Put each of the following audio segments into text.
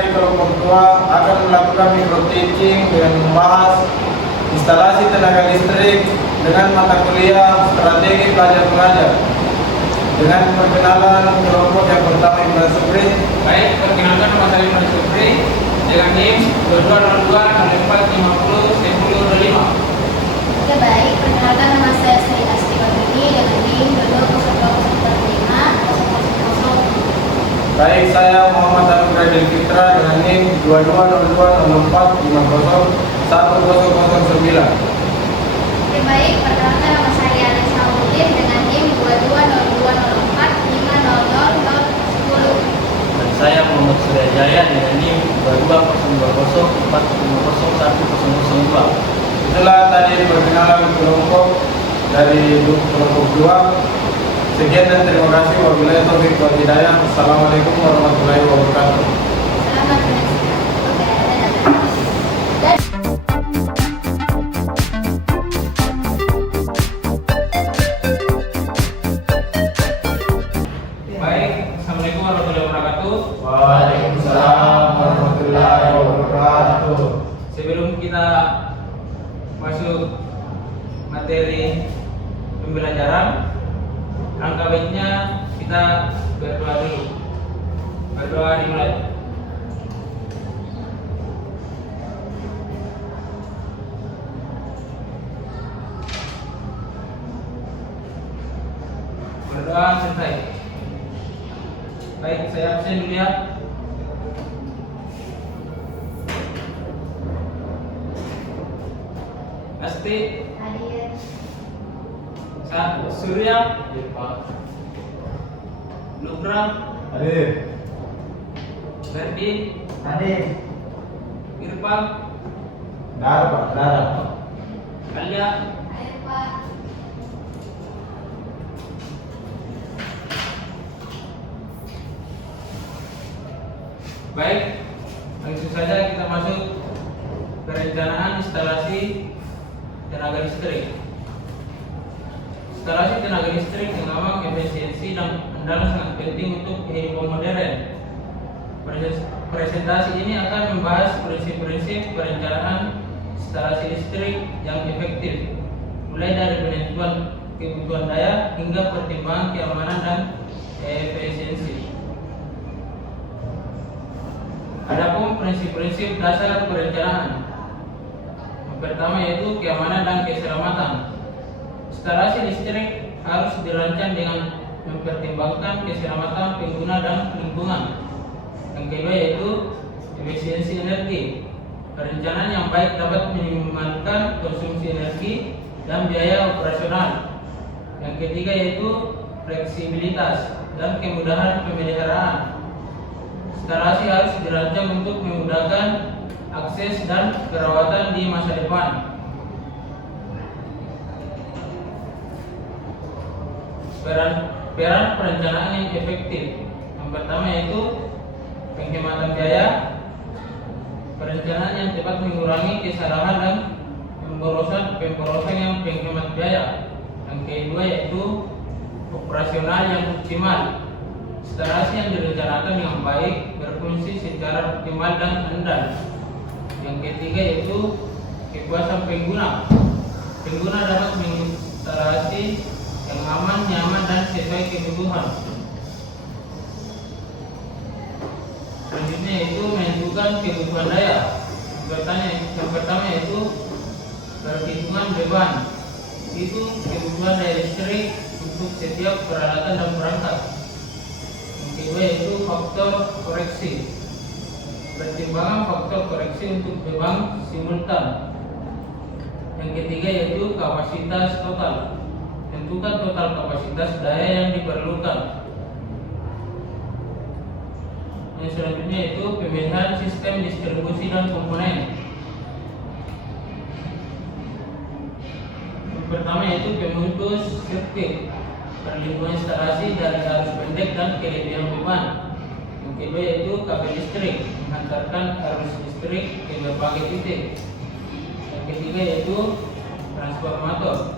dari kelompok 2 akan melakukan micro teaching dengan membahas instalasi tenaga listrik dengan mata kuliah strategi pelajar mengajar. Dengan perkenalan kelompok yang pertama Imran Supri. Baik, perkenalkan nama saya Imran Supri dengan NIM 2202-0450-1025. Oke, baik, perkenalkan nama saya Sri Asti Baduni dengan NIM 2202-05-000. Baik, saya Muhammad Anugrah Fitra dengan NIM 2202-0450-1009. Oke, baik, perkenalkan nama saya Alisa Udin dengan NIM 2202-0450-10. Dan saya Muhammad Surya Jaya dengan NIM 2202-450-1002. Itulah tadi perkenalan kelompok dari kelompok 2. Sekian dan terima kasih. Wabillahi taufiq wal hidayah. Assalamualaikum warahmatullahi wabarakatuh. Selamat menyaksikan. Oke, dadah. Baik, Assalamualaikum warahmatullahi wabarakatuh. Waalaikumsalam warahmatullahi wabarakatuh. Sebelum kita masuk materi pembelajaran, langkah baiknya kita berdoa dulu. Berdoa dimulai. Berdoa selesai. Baik, saya absen dulu ya. Asti, Hadir. Surya, Nugra, Hadir. Ferdi, Hadir. Irfan, Darah. Alia. Ayo, Pak. Baik, langsung saja kita masuk perencanaan instalasi tenaga listrik. Instalasi tenaga listrik yang aman, efisiensi dan andalan sangat penting untuk kehidupan modern. Presentasi ini akan membahas prinsip-prinsip perencanaan instalasi listrik yang efektif, mulai dari penentuan kebutuhan daya hingga pertimbangan keamanan dan efisiensi. Adapun prinsip-prinsip dasar perencanaan. Yang pertama yaitu keamanan dan keselamatan. Instalasi listrik harus dirancang dengan mempertimbangkan keselamatan pengguna dan lingkungan. Yang kedua yaitu efisiensi energi. Perencanaan yang baik dapat meminimalkan konsumsi energi dan biaya operasional. Yang ketiga yaitu fleksibilitas dan kemudahan pemeliharaan. Instalasi harus dirancang untuk memudahkan akses dan perawatan di masa depan. Peran perencanaan yang efektif. Yang pertama yaitu penghematan biaya. Perencanaan yang tepat mengurangi kesalahan dan pemborosan yang penghemat biaya. Yang kedua yaitu operasional yang optimal. Instalasi yang direncanakan dengan baik berfungsi secara optimal dan andal. Yang ketiga yaitu kepuasan pengguna. Pengguna dapat menginstalasi yang aman, nyaman dan sesuai kebutuhan. Selanjutnya yaitu menentukan kebutuhan daya. Yang pertama yaitu perhitungan beban. Itu kebutuhan daya listrik untuk setiap peralatan dan perangkat. Yang kedua yaitu faktor koreksi. Pertimbangan faktor koreksi untuk beban simultan. Yang ketiga yaitu kapasitas total. Tentukan total kapasitas daya yang diperlukan. Yang selanjutnya yaitu pemilihan sistem distribusi dan komponen. Yang pertama yaitu pemutus sirkuit, perlindungan instalasi dari arus pendek dan kelebihan beban. Yang kedua yaitu kabel listrik, menghantarkan arus listrik ke berbagai titik. Yang ketiga yaitu transformator,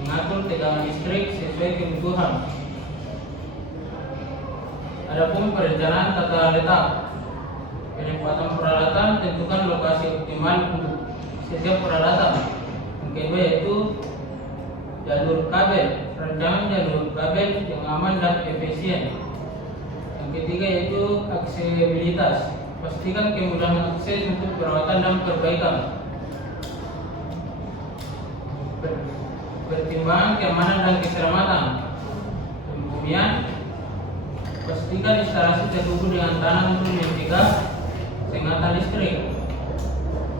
mengatur tegangan listrik sesuai kebutuhan. Adapun perencanaan tata letak. Penempatan peralatan, tentukan lokasi optimal untuk setiap peralatan. Yang kedua yaitu jalur kabel, rancangan jalur kabel yang aman dan efisien. Yang ketiga yaitu aksesibilitas, pastikan kemudahan akses untuk perawatan dan perbaikan. Pertimbangan keamanan dan keselamatan. Kemudian pastikan instalasi terhubung dengan tanah untuk mencegah sengatan listrik.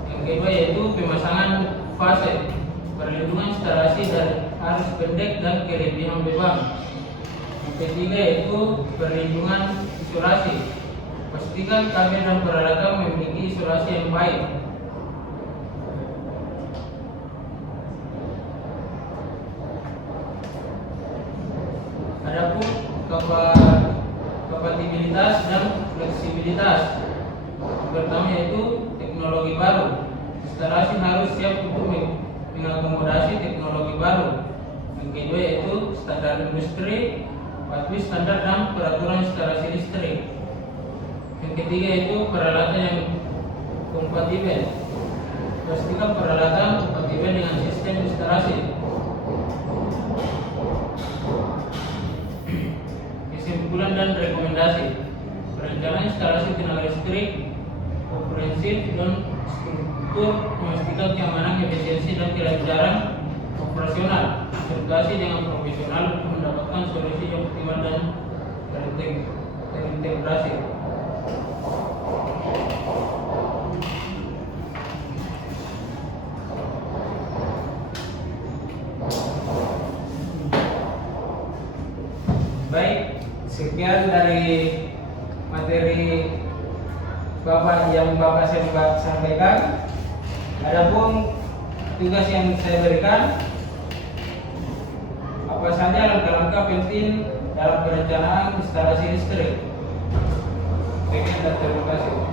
Yang kedua yaitu pemasangan fase, perlindungan instalasi dari arus pendek dan kelebihan beban. Yang ketiga yaitu perlindungan isolasi, pastikan kabel dan peralatan memiliki isolasi yang baik. Adapun kompatibilitas dan fleksibilitas. Yang pertama yaitu teknologi baru. Instalasi harus siap untuk mengakomodasi teknologi baru. Yang kedua yaitu standar industri, patuhi standar dan peraturan instalasi listrik. Yang ketiga yaitu peralatan yang kompatibel. Pastikan peralatan kompatibel dengan sistem instalasi. Kesimpulan dan rekomendasi. Perencanaan instalasi tenaga listrik komprehensif dan struktur memastikan keamanan, efisiensi dan kelancaran operasional, berkoordinasi dengan profesional untuk mendapatkan solusi yang optimal dan terintegrasi. Baik, sekian dari materi Bapak yang Bapak sampaikan. Adapun tugas yang saya berikan, apa saja langkah-langkah penting dalam perencanaan instalasi listrik. Sekian dan terima kasih.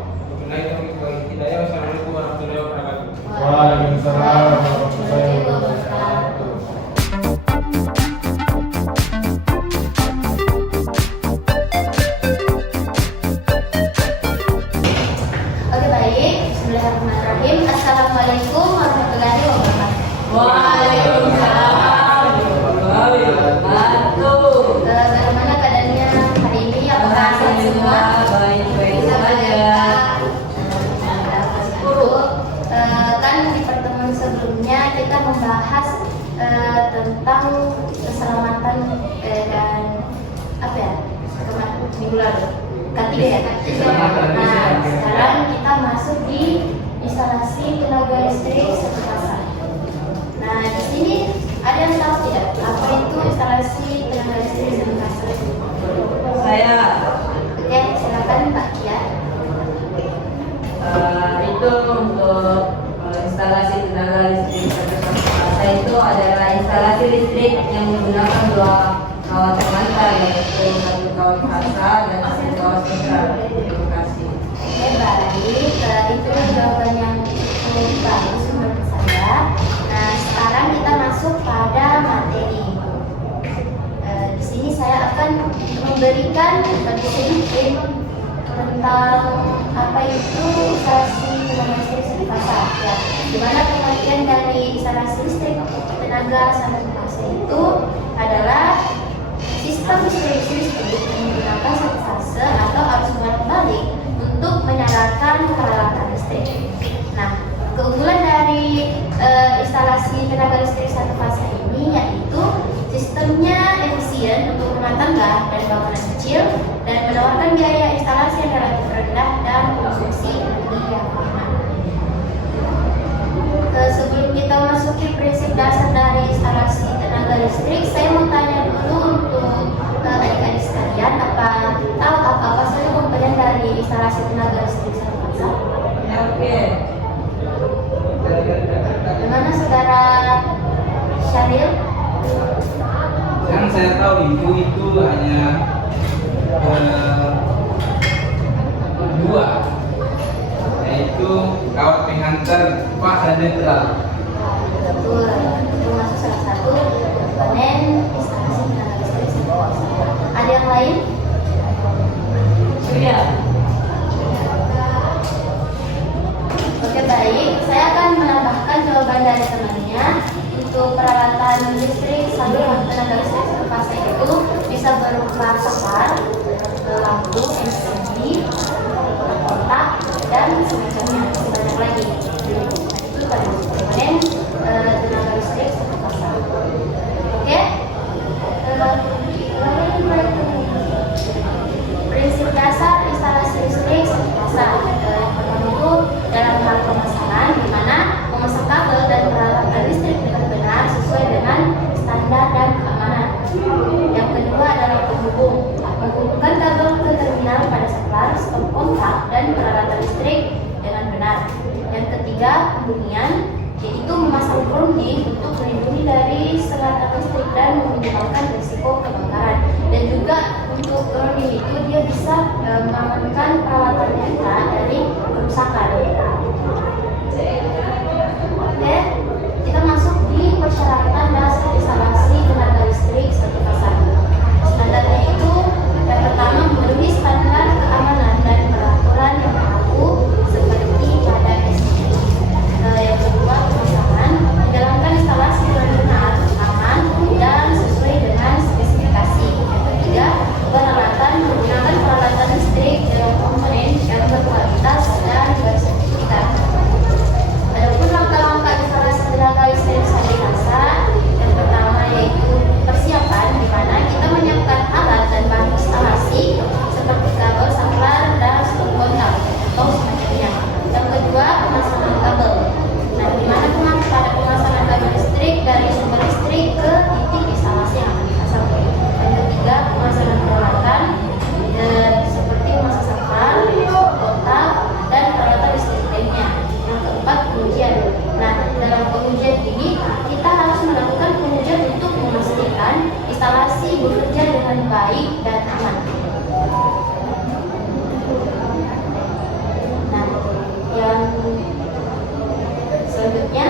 Wassalamualaikum warahmatullahi wabarakatuh. Waalaikumsalam warahmatullahi wabarakatuh. Oke baik, bismillahirrahmanirrahim. Assalamualaikum warahmatullahi wabarakatuh. Waalaikumsalam warahmatullahi wabarakatuh. Bagaimana keadaannya hari ini? Apakah sehat semua? Baik-baik saja. Kan di pertemuan sebelumnya kita membahas tentang keselamatan dan apa ya, minggu lalu ketiga ya. Nah sekarang kita masuk di instalasi tenaga listrik satu fasa. Nah di sini ada yang tahu tidak apa itu instalasi tenaga listrik satu fasa? Saya Oke, silakan Pak Kia. itu untuk instalasi tenaga listrik satu fasa itu adalah instalasi listrik yang menggunakan dua kawat pengantar, yaitu satu kawat fasa dan satu kawat sentral. Terima kasih. Oke baik, itu jawaban yang cukup bagus menurut saya. Nah sekarang kita masuk pada materi. Di sini saya akan memberikan sedikit tentang apa itu instalasi tenaga listrik satu fasa. Ya, di mana pengertian dari instalasi listrik tenaga satu fasa itu adalah sistem listrik yang menggunakan satu fase atau arus bolak-balik untuk menyalakan peralatan listrik. Nah, keunggulan dari instalasi tenaga listrik satu fase ini yaitu sistemnya efisien untuk rumah tangga dan bangunan kecil dan menawarkan biaya instalasi yang relatif rendah dan konsumsi energi yang aman. Sebelum kita masuki prinsip dasar dari instalasi tenaga listrik, saya mau tanya dulu untuk adik-adik sekalian, apa tahu apa saja komponen dari instalasi tenaga listrik satu fasa? Ya, oke. Bagaimana saudara Syaril? Yang saya tahu itu hanya dua, yaitu kawat penghantar fasa netral. Betul, itu masuk salah satu komponen instalasi tenaga listrik satu fasa. Ada yang lain? Sudah. ketiga, pembunyian, yaitu memasang grounding untuk melindungi dari sengatan listrik dan meminimalkan risiko kebakaran. Dan juga untuk grounding itu dia bisa mengamankan peralatan kita dari kerusakan. Oke, kita masuk di persyaratan dasar instalasi tenaga listrik satu fasa. Standarnya itu yang pertama memenuhi standar keamanan dan peraturan yang berlaku seperti pada SI. Yang kedua, pemasangan menjalankan instalasi dengan benar, aman, dan sesuai dengan spesifikasi. Yang ketiga, peralatan menggunakan peralatan listrik dengan komponen yang berkualitas dan bersertifikat. Adapun langkah-langkah instalasi tenaga listrik satu fasa, yang pertama yaitu persiapan, di mana kita menyiapkan alat dan bahan instalasi seperti kabel, saklar, dan stop kontak atau semacamnya. Yang kedua, pemasangan kabel. Nah, di mana pada pemasangan kabel listrik dari sumber listrik ke titik instalasi yang akan dipasang. Yang ketiga, pemasangan peralatan seperti memasang saklar, stop kontak, dan peralatan listrik lainnya. Yang keempat, pengujian. Nah, dalam pengujian ini kita harus melakukan pengujian untuk memastikan instalasi bekerja dengan baik dan aman. Nah, yang selanjutnya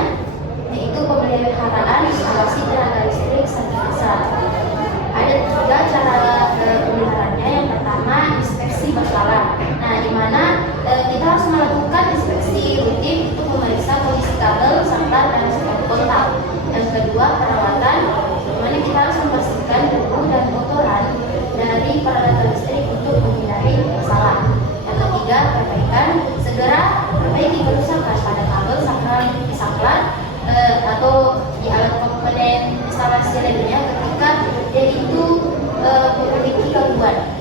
yaitu pemeliharaan instalasi tenaga listrik satu fasa. Ada tiga cara pemeliharaannya. Yang pertama, inspeksi berkala. Nah, di mana kita harus melakukan inspeksi rutin untuk memeriksa kondisi kabel, saklar, dan stop kontak. Yang kedua, perawatan, di mana kita harus membersihkan debu dan kotoran dari peralatan listrik untuk menghindari masalah. Yang ketiga, perbaikan, segera perbaiki kerusakan pada kabel, saklar, atau di alat komponen instalasi lainnya ketika dia itu memiliki gangguan.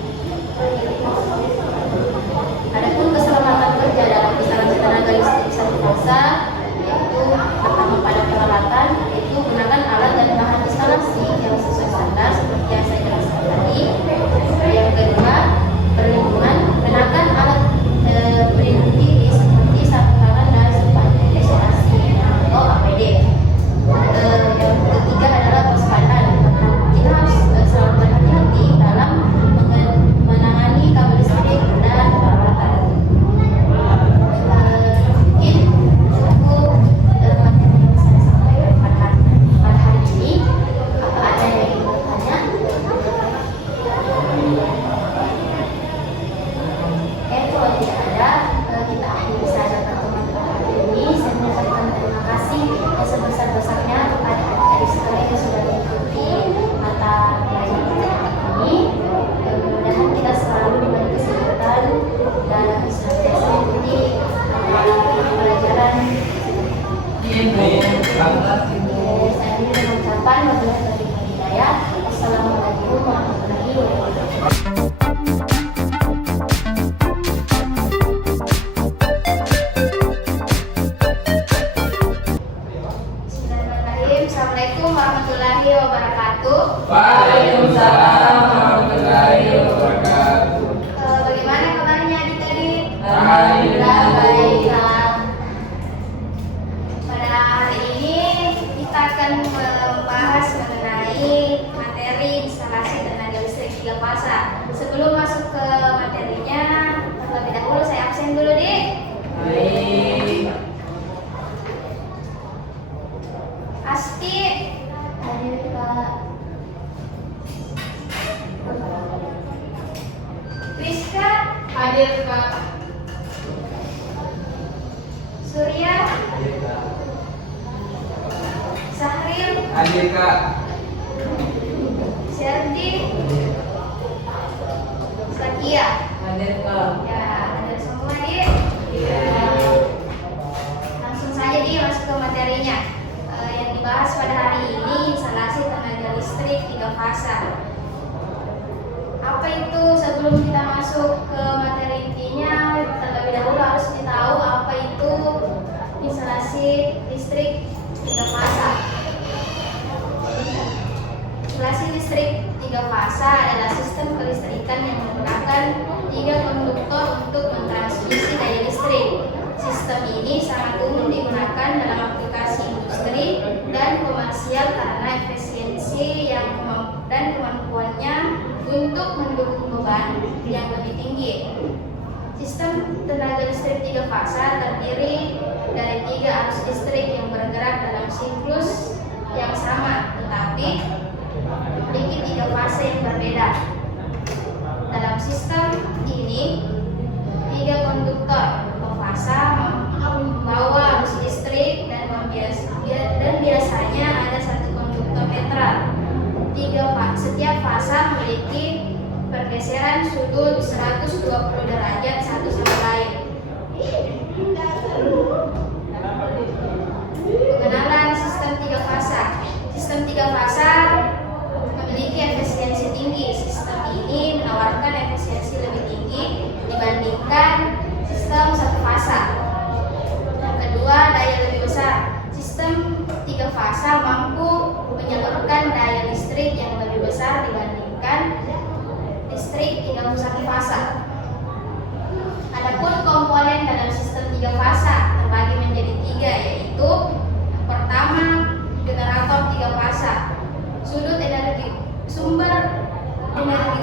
Adapun keselamatan kerja dalam instalasi tenaga listrik satu fasa, yaitu pertama pada peralatan, yaitu gunakan alat dan bahan instalasi yang sesuai standar seperti yang saya jelaskan tadi. Yang kedua, perlindungan, gunakan alat pelindung diri seperti sarung tangan dan sepatu isolasi atau APD. Yang ketiga adalah kewaspadaan. Kita harus selalu berhati-hati dalam menangani kabel listrik dan peralatan. Mungkin cukup materi yang saya sampaikan pada hari ini. Apa ada yang ingin bertanya? Kalau tidak ada, kita akhiri saja pertemuan hari ini. Saya mengucapkan terima kasih yang sebesar-besarnya kepada adik-adik sekalian yang sudah mengikuti mata pelajaran kita ini. Mudah-mudahan kita selalu diberi kesehatan dan senantiasa mengikuti pelajaran. Saya ingin mengucapkan wabillahi hidayah. Wassalamualaikum warahmatullahi wabarakatuh. Assalamualaikum warahmatullahi wabarakatuh. Waalaikumsalam warahmatullahi wabarakatuh. Bagaimana kabarnya adik-adik? Alhamdulillah baik. Pada hari ini kita akan membahas mengenai materi instalasi tenaga listrik 3 fasa. Sebelum masuk ke materinya, terlebih dahulu saya absen dulu, Dik. Baik. Asti, hadir Kak. Rizka, hadir Kak. Surya, Sahril, Hadir Kak. Serdi, Sakia. Hadir Kak. Ya, hadir semua, Dik. Langsung saja Dik masuk ke materinya. Yang dibahas pada hari ini instalasi tenaga listrik 3 fasa. Apa itu? Sebelum kita masuk ke materi intinya, terlebih dahulu harus ditahu apa itu instalasi listrik 3 fasa. Instalasi listrik 3 fasa adalah sistem kelistrikan yang menggunakan 3 konduktor untuk mentransmisi daya listrik. Sistem ini sangat umum digunakan digunakan dalam aplikasi industri dan komersial karena efisiensi dan kemampuannya untuk mendukung beban yang lebih tinggi. Sistem tenaga listrik 3 fasa terdiri dari 3 arus listrik yang bergerak dalam siklus yang sama, tetapi memiliki 3 fase yang berbeda. Dalam sistem ini, 3 konduktor fasa membawa arus listrik dan biasanya ada 1 konduktor netral. Setiap fasa memiliki pergeseran sudut 120 derajat satu sama lain. Pengenalan sistem 3 fasa. Sistem 3 fasa memiliki efisiensi tinggi. Sistem ini menawarkan efisiensi lebih tinggi dibandingkan sistem 1 fasa. Yang kedua, daya lebih besar. Sistem 3 fasa mampu menyalurkan daya listrik yang lebih besar dibandingkan listrik 31 fasa. Adapun komponen dalam sistem 3 fasa terbagi menjadi 3, yaitu yang pertama, generator 3 fasa. Sumber energi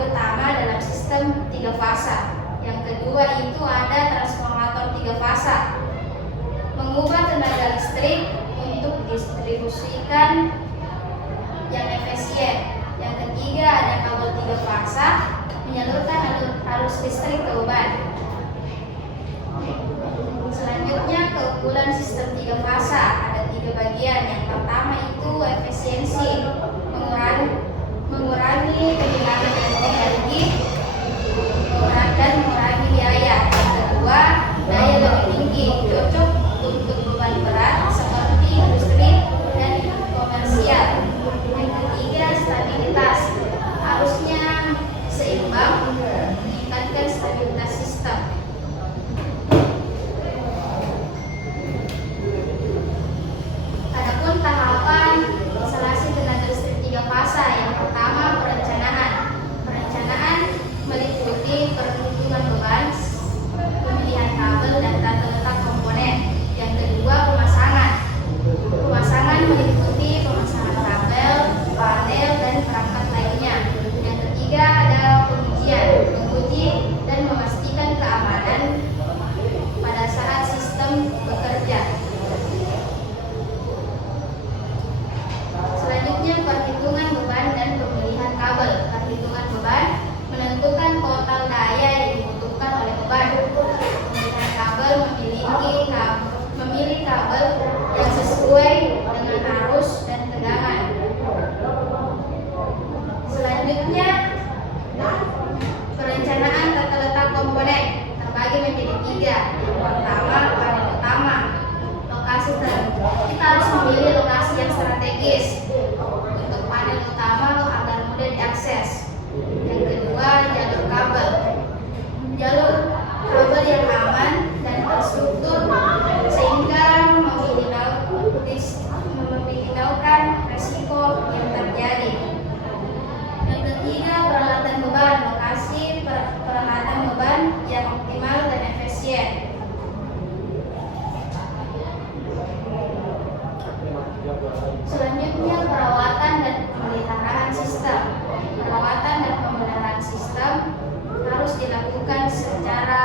utama dalam sistem 3 fasa. Yang kedua itu ada transformator 3 fasa, mengubah tenaga listrik untuk didistribusikan yang efisien. Yang ketiga ada kabel 3 fasa, menyalurkan arus listrik ke beban. Selanjutnya, keunggulan sistem 3 fasa ada 3 bagian. Yang pertama itu efisiensi, mengurangi kehilangan energi dan mengurangi biaya. Yang kedua, daya lebih tinggi, cocok untuk beban berat seperti industri dan komersial. Yang ketiga, stabilitas, arusnya seimbang, meningkatkan stabilitas sistem. Adapun tahapan instalasi tenaga listrik 3 fasa, yang pertama perencanaan. Perencanaan meliputi perhitungan beban, pemilihan kabel dan tata letak komponen. Yang kedua, pemasangan. Pemasangan meliputi pemasangan kabel, panel dan perangkat lainnya. Yang ketiga ada pengujian, menguji dan memastikan keamanan pada saat sistem bekerja. Selanjutnya, perhitungan beban dan pemilihan kabel. Perhitungan beban menentukan total daya yang dibutuhkan oleh beban. Pemilihan kabel memilih kabel yang sesuai dengan arus dan tegangan. Selanjutnya, perencanaan tata letak komponen terbagi menjadi 3. Yang pertama, panel utama. Lokasi kita harus memilih lokasi yang strategis untuk panel utama agar mudah diakses. Yang kedua, jalur kabel. Jalur kabel yang aman dan terstruktur sehingga meminimalkan resiko yang terjadi. Yang ketiga, peralatan beban. Lokasi peralatan beban yang optimal dan efisien. Selanjutnya, perawatan dan pemeliharaan sistem. Perawatan dan pemeliharaan sistem harus dilakukan secara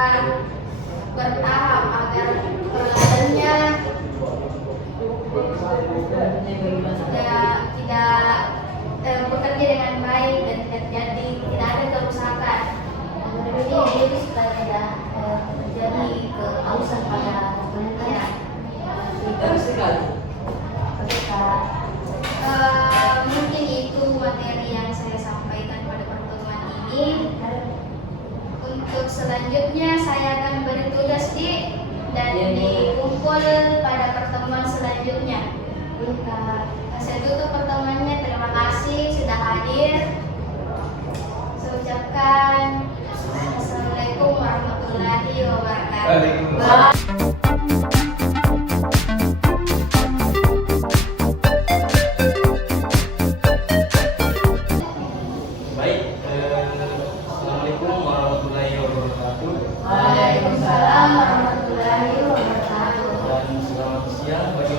bertahap agar peralatannya tidak bekerja dengan baik dan tidak ada kerusakan. Jadi supaya tidak terjadi kerusakan pada komponennya. Terus sekali. Mungkin itu materi yang saya sampaikan pada pertemuan ini. Untuk selanjutnya saya akan beri tugas dan dikumpul pada pertemuan selanjutnya. Saya tutup pertemuannya. Terima kasih sudah hadir. Saya ucapkan Assalamualaikum warahmatullahi wabarakatuh. Waalaikumsalam. Baik, Assalamualaikum warahmatullahi wabarakatuh. Waalaikumsalam warahmatullahi wabarakatuh. Dan selamat siang bagi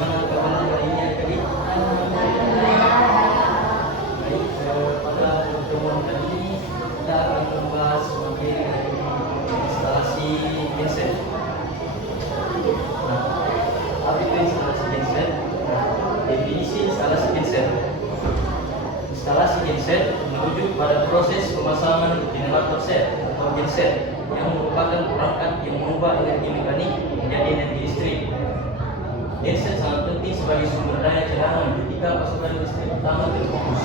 ketika pasokan listrik utama terfokus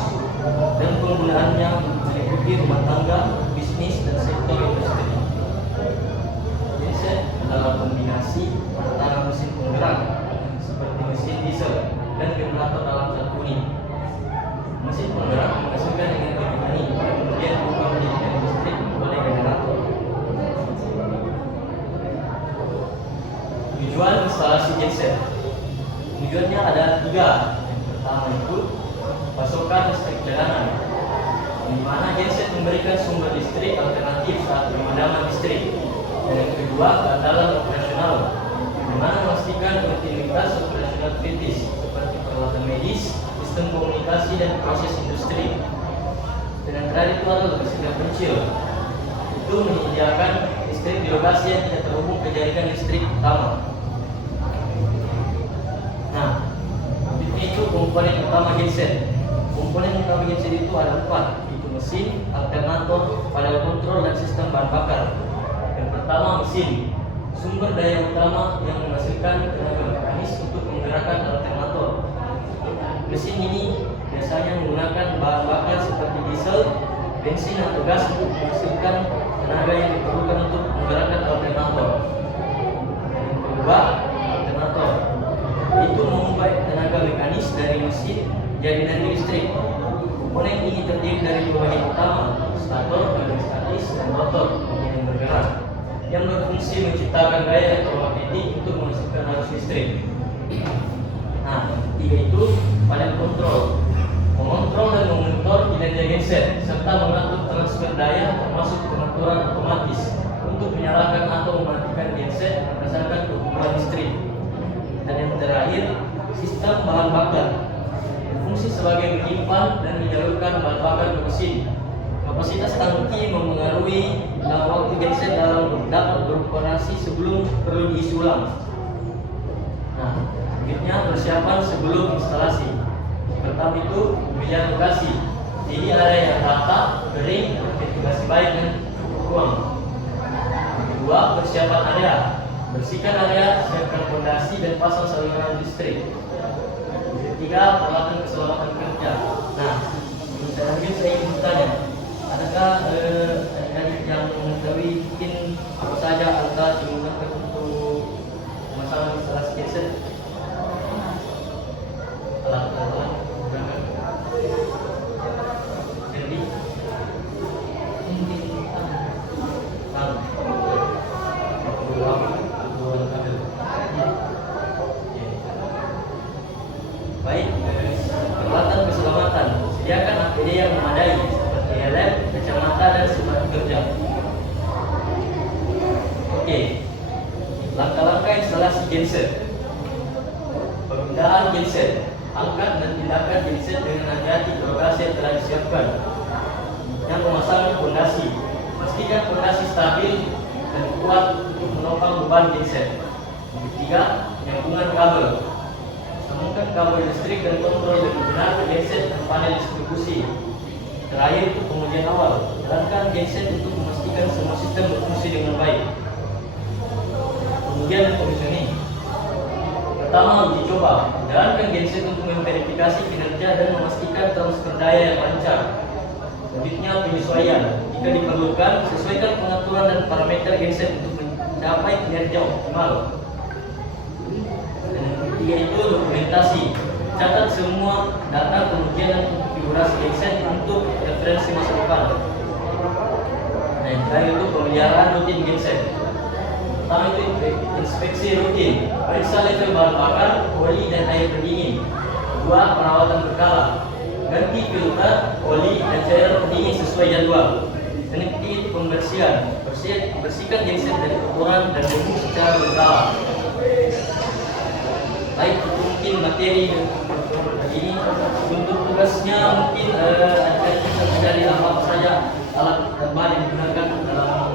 dan penggunaannya meliputi rumah tangga, bisnis, dan sektor industri. Genset adalah kombinasi antara mesin penggerak seperti mesin diesel dan generator dalam satu unit. Mesin penggerak menghasilkan energi mekanik yang kemudian berubah menjadi energi listrik oleh generator. Tujuan instalasi genset. Tujuannya ada 3. Yang pertama itu pasokan listrik jalanan, di mana genset memberikan sumber listrik alternatif saat pemadaman listrik. Dan yang kedua, keandalan operasional, di mana memastikan kontinuitas operasional kritis seperti peralatan medis, sistem komunikasi, dan proses industri. Dan yang terakhir itu adalah bersihkan pencil, itu menyediakan listrik di lokasi yang tidak terhubung ke jaringan listrik utama. Nah, itu komponen utama genset. Komponen utama genset itu ada 4, yaitu mesin, alternator, panel kontrol, dan sistem bahan bakar. Yang pertama, mesin, sumber daya utama yang menghasilkan tenaga mekanis untuk menggerakkan alternator. Mesin ini biasanya menggunakan bahan bakar seperti diesel, bensin, atau gas untuk menghasilkan tenaga yang diperlukan untuk menggerakkan alternator. Yang kedua, alternator, itu mengubah tenaga mekanis dari mesin jadi energi listrik. Komponen ini terdiri dari 2 bagian utama, stator, bagian statis, dan rotor yang bergerak, yang berfungsi menciptakan gaya elektromagnetik untuk menghasilkan arus listrik. Nah, yang ketiga itu panel kontrol, mengontrol dan memonitor kinerja genset serta mengatur transfer daya termasuk pengaturan otomatis untuk menyalakan atau mematikan genset berdasarkan kebutuhan listrik. Dan yang terakhir, sistem bahan bakar, berfungsi sebagai menyimpan dan menyalurkan bahan bakar ke mesin. Kapasitas tangki mempengaruhi waktu genset dalam dapat beroperasi sebelum perlu diisi ulang. Nah, selanjutnya persiapan sebelum instalasi. Pertama itu pemilihan lokasi, jadi area yang rata, kering, berventilasi baik, dan ruang. Kedua, persiapan area, bersihkan area, siapkan fondasi, dan pasang saluran listrik. Ketiga, peralatan keselamatan kerja. Nah, saya ingin bertanya, adakah yang mengetahui mungkin apa saja alat yang digunakan untuk pemasangan instalasi genset? Alat-alat menggunakan jadi baik, peralatan keselamatan, sediakan APD yang memadai seperti helm, kacamata, dan sepatu kerja. Oke, langkah-langkah instalasi genset. Pemindahan genset, angkat dan pindahkan genset dengan hati-hati ke lokasi yang telah disiapkan. Yang pemasangan fondasi, pastikan fondasi stabil dan kuat untuk menopang beban genset. Yang ketiga, penyambungan kabel, sambungkan kabel listrik dan kontrol dengan benar ke genset dan panel distribusi. Terakhir itu pengujian awal, jalankan genset untuk memastikan semua sistem berfungsi dengan baik. Kemudian dan commissioning. Pertama, uji coba, jalankan genset untuk memverifikasi kinerja dan memastikan transfer daya yang lancar. Selanjutnya, penyesuaian, jika diperlukan, sesuaikan pengaturan dan parameter genset untuk mencapai kinerja optimal. Dan yang ketiga itu dokumentasi, catat semua data pengujian dan konfigurasi genset untuk referensi masa depan. Nah, yang terakhir itu pemeliharaan rutin genset. Pertama itu inspeksi rutin, periksa level bahan bakar, oli, dan air pendingin. Kedua, perawatan berkala, ganti filter, oli, dan cairan pendingin sesuai jadwal. Dan yang ketiga itu pembersihan, bersihkan genset dari kotoran dan debu secara berkala. Baik, itu mungkin materi ini. Untuk tugasnya mungkin ada dari apa saja alat dan bahan yang digunakan dalam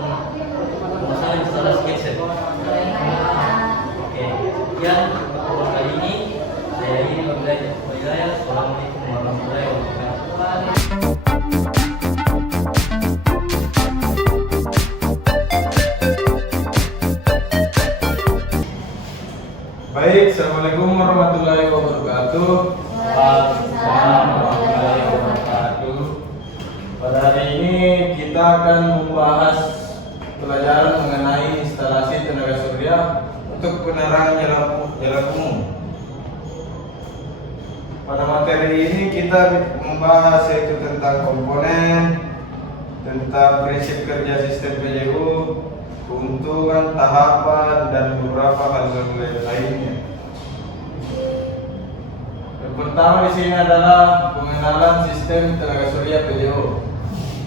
pemasangan instalasi genset. Oke, sekian untuk kali ini. Saya ingin memulai wilayah. Assalamualaikum warahmatullahi wabarakatuh. Baik, assalamualaikum warahmatullahi wabarakatuh. Waalaikumsalam warahmatullahi wabarakatuh. Pada hari ini kita akan membahas pelajaran mengenai instalasi tenaga surya untuk penerangan jalan umum. Pada materi ini kita membahas yaitu tentang komponen, tentang prinsip kerja sistem PJU, keuntungan, tahapan, dan beberapa hal lainnya. Yang pertama di sini adalah pengenalan sistem tenaga surya PJU.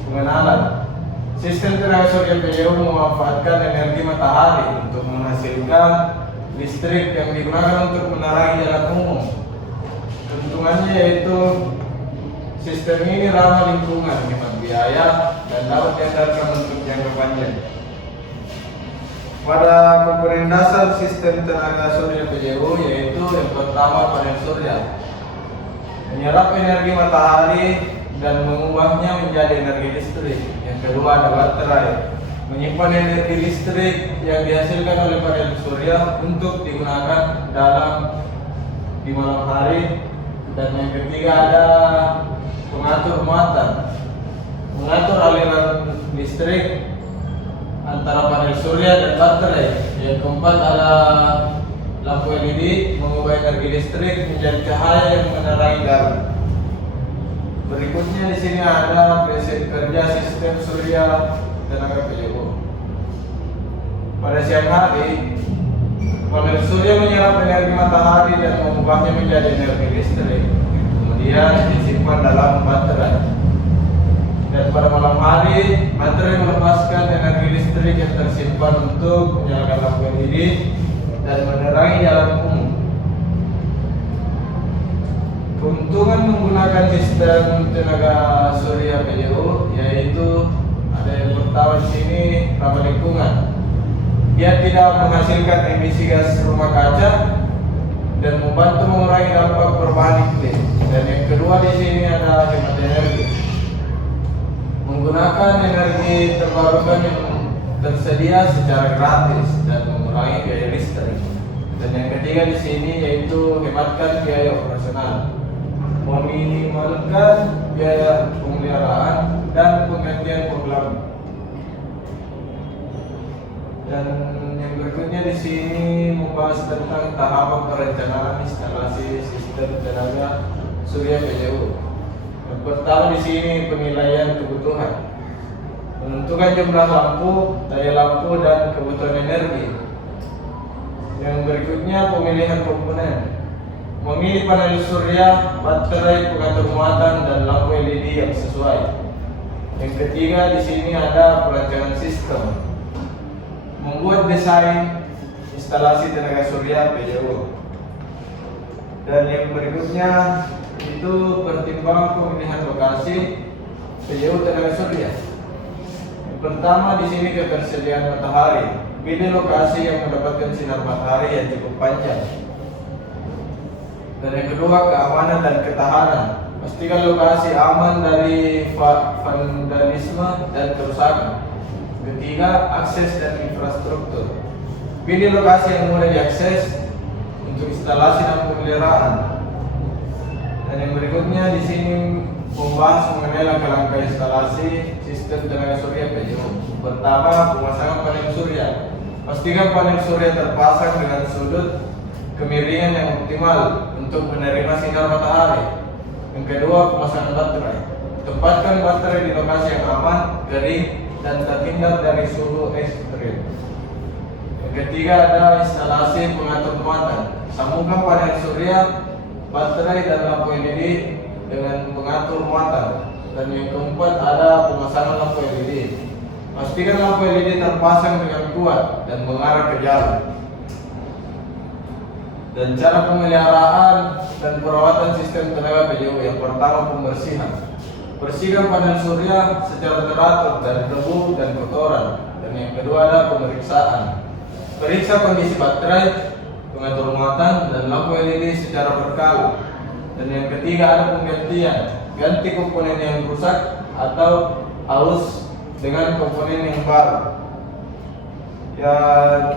Pengenalan sistem tenaga surya PJU memanfaatkan energi matahari untuk menghasilkan listrik yang digunakan untuk menerangi jalan umum. Keuntungannya yaitu sistem ini ramah lingkungan, hemat biaya, dan dapat diandalkan untuk jangka panjang. Pada komponen dasar sistem tenaga surya PJU yaitu yang pertama panel surya, menyerap energi matahari dan mengubahnya menjadi energi listrik. Yang kedua ada baterai, menyimpan energi listrik yang dihasilkan oleh panel surya untuk digunakan di malam hari. Dan yang ketiga ada pengatur muatan, mengatur aliran listrik antara panel surya dan baterai. Yang keempat ada lampu LED, mengubah energi listrik menjadi cahaya yang menerangi jalan. Berikutnya di sini ada prinsip kerja sistem surya tenaga PJU. Pada siang hari, panel surya menyerap energi matahari dan mengubahnya menjadi energi listrik. Kemudian disimpan dalam baterai. Dan pada malam hari, baterai melepaskan energi listrik yang tersimpan untuk menyalakan lampu LED dan menerangi jalan umum. Keuntungan menggunakan sistem tenaga surya PJU yaitu ada yang pertama di sini ramah lingkungan. Dia tidak menghasilkan emisi gas rumah kaca dan membantu mengurangi dampak perubahan iklim. Dan yang kedua di sini ada hemat energi. Menggunakan energi terbarukan yang tersedia secara gratis dan mengurangi biaya listrik. Dan yang ketiga di sini yaitu hematkan biaya operasional, meminimalkan biaya pemeliharaan dan penggantian program. Dan yang berikutnya di sini membahas tentang tahapan perencanaan instalasi sistem tenaga surya PJU. Yang pertama di sini penilaian kebutuhan, menentukan jumlah lampu, daya lampu, dan kebutuhan energi. Yang berikutnya pemilihan komponen, memilih panel surya, baterai, pengatur muatan, dan lampu LED yang sesuai. Yang ketiga di sini ada perancangan sistem, membuat desain instalasi tenaga surya PJU. Dan yang berikutnya itu pertimbangan pemilihan lokasi PJU tenaga surya. Yang pertama di sini ketersediaan matahari, pilih lokasi yang mendapatkan sinar matahari yang cukup panjang. Dan yang kedua keamanan dan ketahanan, pastikan lokasi aman dari vandalisme dan kerusakan. Ketiga, akses dan infrastruktur. Pilih lokasi yang mudah diakses untuk instalasi dan pemeliharaan. Dan yang berikutnya di sini membahas mengenai langkah-langkah instalasi sistem tenaga surya PJU. Pertama, pemasangan panel surya. Pastikan panel surya terpasang dengan sudut kemiringan yang optimal untuk menerima sinar matahari. Yang kedua, pemasangan baterai. Tempatkan baterai di lokasi yang aman, kering, dan terhindar dari suhu ekstrim. Yang ketiga ada instalasi pengatur muatan. Sambungkan panel surya, baterai, dan lampu LED dengan pengatur muatan. Dan yang keempat ada pemasangan lampu LED. Pastikan lampu LED terpasang dengan kuat dan mengarah ke jalan. Dan cara pemeliharaan dan perawatan sistem tenaga PJU. Yang pertama pembersihan. Bersihkan panel surya secara teratur dari debu dan kotoran. Dan yang kedua adalah pemeriksaan. Periksa kondisi baterai, pengatur muatan, dan lampu LED secara berkala. Dan yang ketiga ada penggantian. Ganti komponen yang rusak atau halus dengan komponen yang baru. Ya,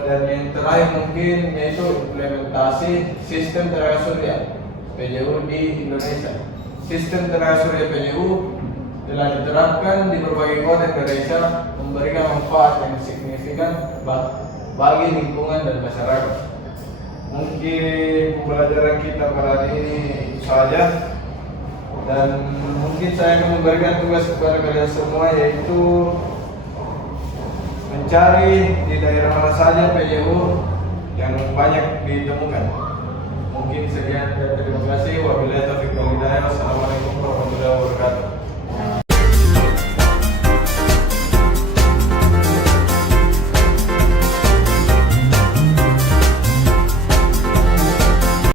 dan yang terakhir mungkin yaitu implementasi sistem tenaga surya. PJU di Indonesia. Sistem tenaga surya PJU telah diterapkan di berbagai kota Indonesia, memberikan manfaat yang signifikan bagi lingkungan dan masyarakat. Mungkin pembelajaran kita pada hari ini itu saja, dan mungkin saya akan memberikan tugas kepada kalian semua, yaitu mencari di daerah mana saja PJU yang banyak ditemukan. Mungkin sekian dan terima kasih. Wabillahi